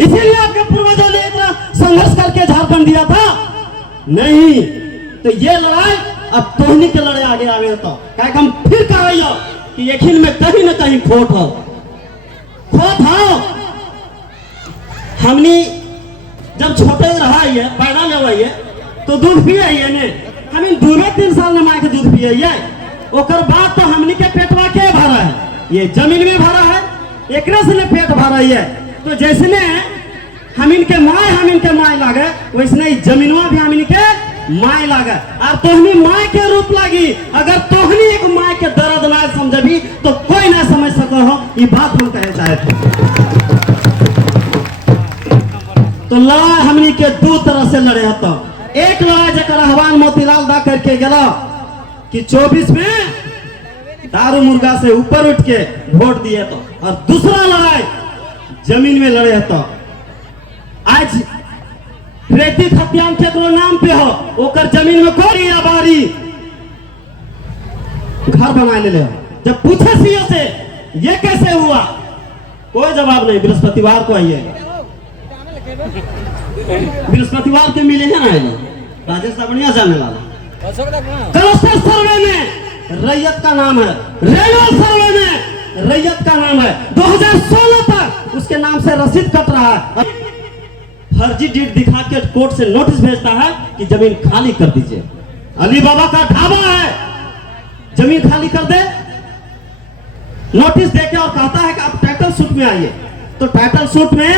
इसीलिए आपके पूर्वजों ने इतना संघर्ष करके झारखंड दिया था। नहीं तो ये लड़ाई अब तोहनी के लड़े आगे आवे तो क्या हम फिर कहा कि यकीन में कहीं ना कहीं खोट हो। हमने जब छोटे रहा है पैदा ले तो दूध पिए ने हम दूरे 3 साल में माँ के दूध पिए ओकर बाद तो हमनी के पेटवा के भरा है, ये जमीन में भरा है, एक से पेट भरा है। तो जैसने हम इनके माय लागे वैसने जमीनवा भी हम इनके माय लागे और तोहनी माय के रूप लागी। अगर तोहनी एक माय के दर्द ना समझबी तो कोई ना समझ सको हो। ये बात हम कहे चाहे तो लड़ाई हमनी के 2 तरह से लड़े हतो। एक लड़ाई जकर आह्वान मोतीलाल दा करके गला कि 24 में दारू मुर्गा से ऊपर उठ के वोट दिए तो, और दूसरा लड़ाई जमीन में लड़े हतो। आज रेती खतियान केकरो नाम पे हो ओकर जमीन में कोई आबादी घर बना ले जब पूछे सीओ से ये कैसे हुआ कोई जवाब नहीं। बृहस्पतिवार को आइएगा, बृहस्पतिवार के मिले हैं ना राजेश बढ़िया जाने वाला। क्लस्टर सर्वे में रैयत का नाम है, रेलवे सर्वे में रैयत का नाम है। 2016 तक उसके नाम से रसीद कट रहा है। फर्जी डीड दिखा के कोर्ट से नोटिस भेजता है कि जमीन खाली कर दीजिए। अली बाबा का ढाबा है, जमीन खाली कर दे। नोटिस देके और कहता है कि आप टाइटल सूट में आइए। तो टाइटल सूट में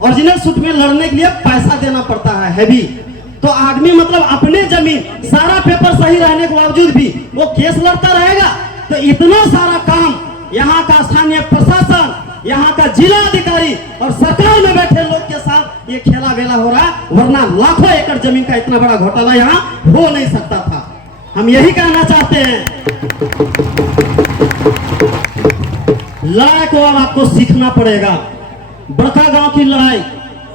ओरिजिनल सूट में लड़ने के लिए पैसा देना पड़ता है हैवी। तो आदमी मतलब अपने जमीन सारा पेपर सही रहने के बावजूद भी वो केस लड़ता रहेगा। तो इतना सारा काम यहाँ का स्थानीय प्रशासन, यहाँ का जिला अधिकारी और सरकार में बैठे लोग के साथ ये खेला बेला हो रहा है। वरना लाखों एकड़ जमीन का इतना बड़ा घोटाला यहाँ हो नहीं सकता था। हम यही कहना चाहते हैं, लड़ाई को अब आपको सीखना पड़ेगा। बड़का गांव की लड़ाई,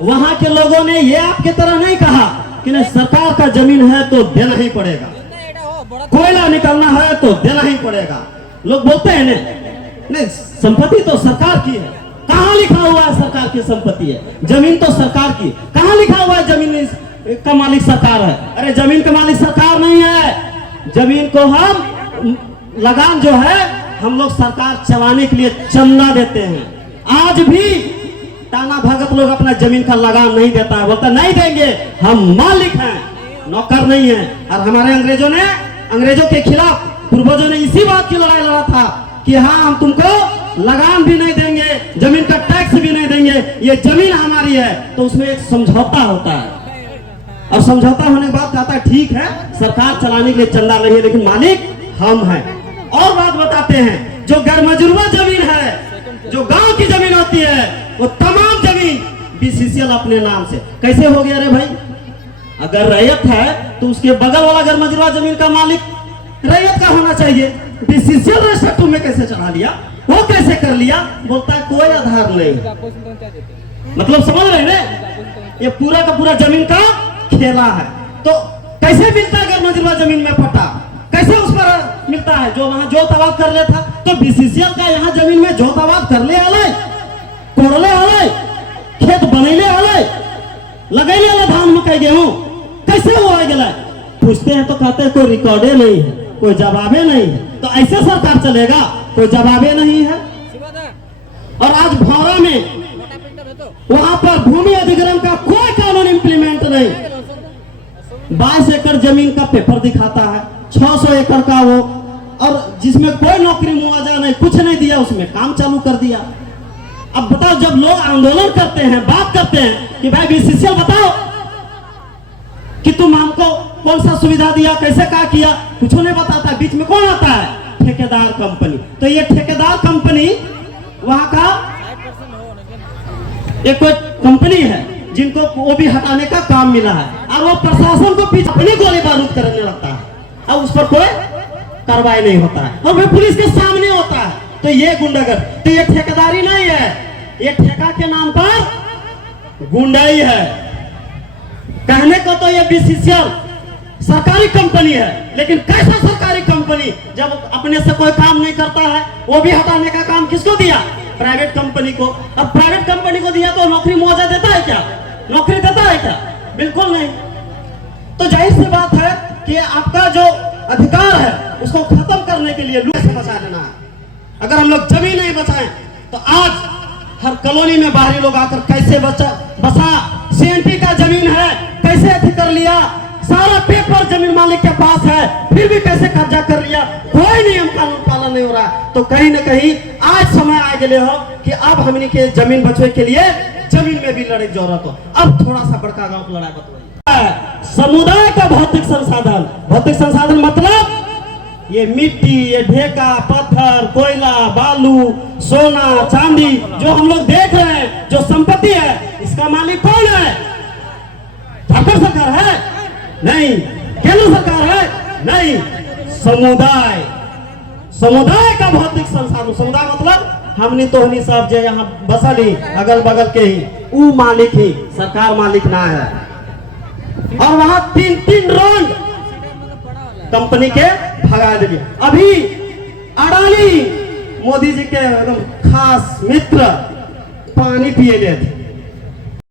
वहां के लोगों ने ये आपके तरह नहीं कहा कि नहीं सरकार का जमीन है तो देना ही पड़ेगा, कोयला निकलना है तो देना ही पड़ेगा। लोग बोलते हैं नहीं संपत्ति तो सरकार की है। कहाँ लिखा हुआ है सरकार की संपत्ति है? जमीन तो सरकार की। कहाँ लिखा हुआ है जमीन का मालिक सरकार है? अरे जमीन का मालिक सरकार नहीं है। जमीन को हम लगान जो है हम लोग सरकार चलाने के लिए चंदा देते हैं। आज भी टाना भगत लोग अपना जमीन का लगान नहीं देता है, बोलता नहीं देंगे, हम मालिक हैं, नौकर नहीं है। और हमारे अंग्रेजों के खिलाफ पूर्वजों ने इसी बात की लड़ाई लड़ा था कि हाँ हम तुमको लगान भी नहीं देंगे, जमीन का टैक्स भी नहीं देंगे, ये जमीन हमारी है। तो उसमें एक समझौता होता है और समझौता होने के बाद कहता है ठीक है सरकार चलाने के लिए चंदा लेंगे लेकिन मालिक हम हैं। और बात बताते हैं, जो गैर मजरूबा जमीन है, जो गांव की जमीन होती है, वो तमाम जमीन बीसीसीएल अपने नाम से। कैसे हो गया रे भाई? अगर रैयत है तो उसके बगल वाला गैर मजरूबा जमीन का मालिक रैयत का होना चाहिए। बीसीसीएल रजिस्टर में कैसे चढ़ा लिया, वो कैसे कर लिया? बोलता है कोई आधार नहीं। मतलब समझ रहे हैं, ये पूरा का पूरा जमीन का खेला है। तो कैसे मिलता है गैर मजरूबा जमीन में पट्टा? कैसे उस पर मिलता है? जो वहां जोत आबाद कर लेता, तो बीसीसीएल का यहाँ जमीन में जोत आबाद कर ले आले, कोड़ले आले, खेत बनैले आले, लगैले आले धान मकई गेहूं, कैसे वो आ गया? पूछते हैं तो कहते हैं कोई रिकॉर्डे नहीं है, कोई जवाबे नहीं है। तो ऐसे सरकार चलेगा? कोई जवाबे नहीं है। और आज भौरा में वहां पर भूमि अधिग्रहण का कोई कानून इंप्लीमेंट नहीं। 22 एकड़ जमीन का पेपर दिखाता है, 600 एकड़ का वो, और जिसमें कोई नौकरी मुआवजा नहीं, कुछ नहीं दिया, उसमें काम चालू कर दिया। अब बताओ, जब लोग आंदोलन करते हैं, बात करते हैं कि भाई बीसीसीएल बताओ कि तुम हमको कौन सा सुविधा दिया, कैसे क्या किया, कुछ नहीं बताता। बीच में कौन आता है? ठेकेदार कंपनी। तो ये ठेकेदार कंपनी वहां का एक कोई कंपनी है जिनको वो भी हटाने का काम मिला है, और वो प्रशासन को पीछे अपनी गोली बारूद करने लगता है और उस पर कोई कार्रवाई नहीं होता है, और वो पुलिस के सामने होता है। तो ये गुंडागर्द, तो ये ठेकेदारी नहीं है, ये ठेका के नाम पर गुंडाई है। कहने को तो ये बीसीसीएल सरकारी कंपनी है, लेकिन कैसा सरकारी कंपनी? जब अपने से कोई काम नहीं करता है, वो भी हटाने का काम किसको दिया? प्राइवेट कंपनी को। अब प्राइवेट कंपनी को दिया तो नौकरी मुआवजा देता है क्या? नौकरी देता है क्या? बिल्कुल नहीं। तो जाहिर सी बात है कि आपका जो अधिकार है उसको खत्म करने के लिए लूट से बचा लेना है। अगर हम लोग जमीन नहीं बचाएं तो आज हर कॉलोनी में बाहरी लोग आकर कैसे बसा, सीएनटी का जमीन है कैसे अति कर लिया, सारा पेपर जमीन मालिक के पास है फिर भी कैसे कब्जा कर लिया, कोई नियम कानून पालन नहीं हो रहा। तो कहीं न कहीं आज समय आ गए हो कि अब हमने के जमीन बचवे के लिए जमीन में भी लड़े जरूरत हो। अब थोड़ा सा बड़का गांव की लड़ाई बतलाइए। समुदाय का भौतिक संसाधन मतलब ये मिट्टी, ये ढेका, पत्थर, कोयला, बालू, सोना, चांदी जो हम लोग देख रहे हैं, जो संपत्ति है, इसका मालिक कौन है? झारखंड सरकार है? नहीं। केंद्र सरकार है? नहीं। समुदाय का भौतिक संसाधन। समुदाय मतलब हमने तो हनी सब जो यहाँ बसली अगल बगल के ही, वो मालिक ही, सरकार मालिक ना है। और वहां 3 राउंड कंपनी के भगा दिए। अभी अडानी मोदी जी के एकदम खास मित्र पानी पिए गए थे,